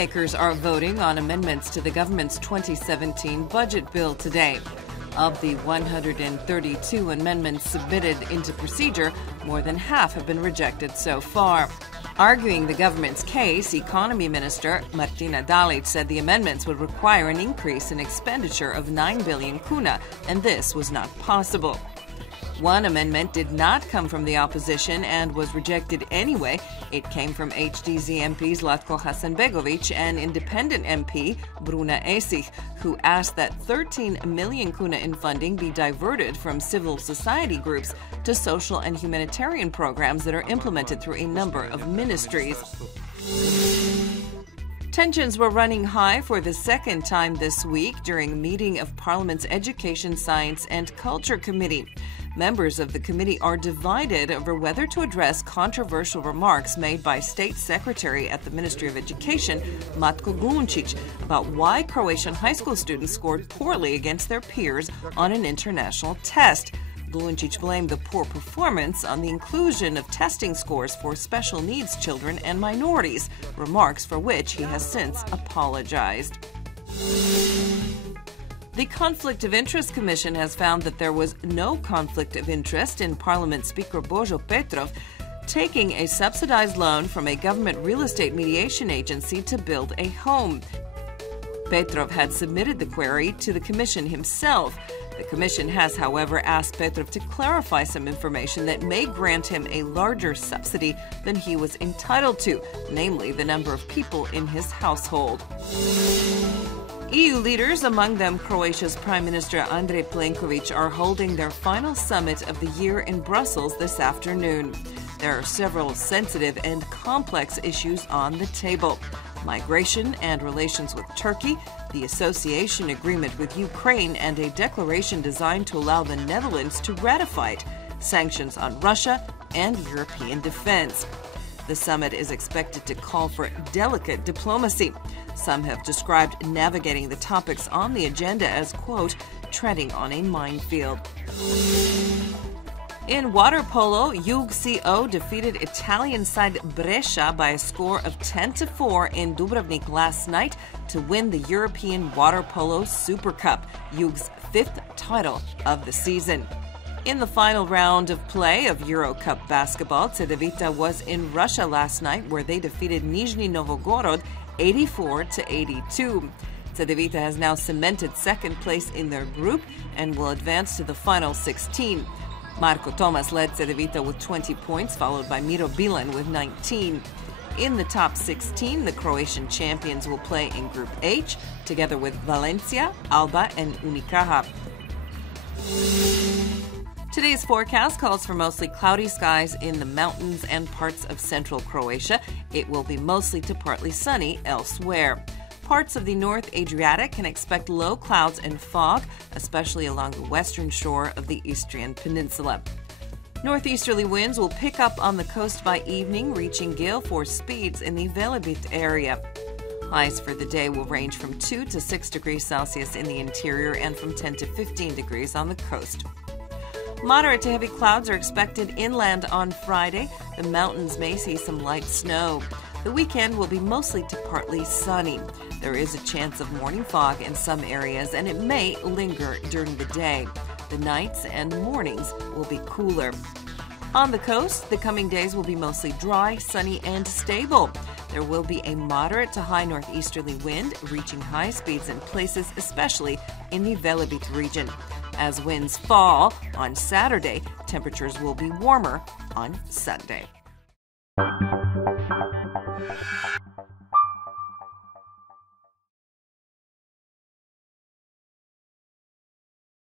lawmakers are voting on amendments to the government's 2017 budget bill today. Of the 132 amendments submitted into procedure, more than half have been rejected so far. Arguing the government's case, Economy Minister Martina Dalic said the amendments would require an increase in expenditure of 9 billion kuna, and this was not possible. One amendment did not come from the opposition and was rejected anyway. It came from HDZ MP Zlatko Hasanbegovic and independent MP Bruna Esich, who asked that 13 million kuna in funding be diverted from civil society groups to social and humanitarian programs that are implemented through a number of ministries. Tensions were running high for the second time this week during a meeting of Parliament's Education, Science and Culture Committee. Members of the committee are divided over whether to address controversial remarks made by State Secretary at the Ministry of Education, Matko Gluncic, about why Croatian high school students scored poorly against their peers on an international test. Gluncic blamed the poor performance on the inclusion of testing scores for special needs children and minorities, remarks for which he has since apologized. The Conflict of Interest Commission has found that there was no conflict of interest in Parliament Speaker Božo Petrov taking a subsidized loan from a government real estate mediation agency to build a home. Petrov had submitted the query to the commission himself. The commission has, however, asked Petrov to clarify some information that may grant him a larger subsidy than he was entitled to, namely the number of people in his household. EU leaders, among them Croatia's Prime Minister Andrej Plenković, are holding their final summit of the year in Brussels this afternoon. There are several sensitive and complex issues on the table: migration and relations with Turkey, the association agreement with Ukraine, and a declaration designed to allow the Netherlands to ratify it, sanctions on Russia, and European defense. The summit is expected to call for delicate diplomacy. Some have described navigating the topics on the agenda as, quote, treading on a minefield. In water polo, UGCO defeated Italian side Brescia by a score of 10-4 in Dubrovnik last night to win the European Water Polo Super Cup, UG's fifth title of the season. In the final round of play of Euro Cup basketball, Cedevita was in Russia last night, where they defeated Nizhny Novgorod 84-82. Cedevita has now cemented second place in their group and will advance to the final 16. Marko Tomas led Cedevita with 20 points, followed by Miro Bilan with 19. In the top 16, the Croatian champions will play in Group H, together with Valencia, Alba, and Unicaja. Today's forecast calls for mostly cloudy skies in the mountains and parts of central Croatia. It will be mostly to partly sunny elsewhere. Parts of the North Adriatic can expect low clouds and fog, especially along the western shore of the Istrian Peninsula. Northeasterly winds will pick up on the coast by evening, reaching gale force speeds in the Velebit area. Highs for the day will range from 2 to 6 degrees Celsius in the interior and from 10 to 15 degrees on the coast. Moderate to heavy clouds are expected inland on Friday. The mountains may see some light snow. The weekend will be mostly to partly sunny. There is a chance of morning fog in some areas, and it may linger during the day. The nights and mornings will be cooler. On the coast, the coming days will be mostly dry, sunny, and stable. There will be a moderate to high northeasterly wind, reaching high speeds in places, especially in the Velebit region. As winds fall on Saturday, temperatures will be warmer on Sunday.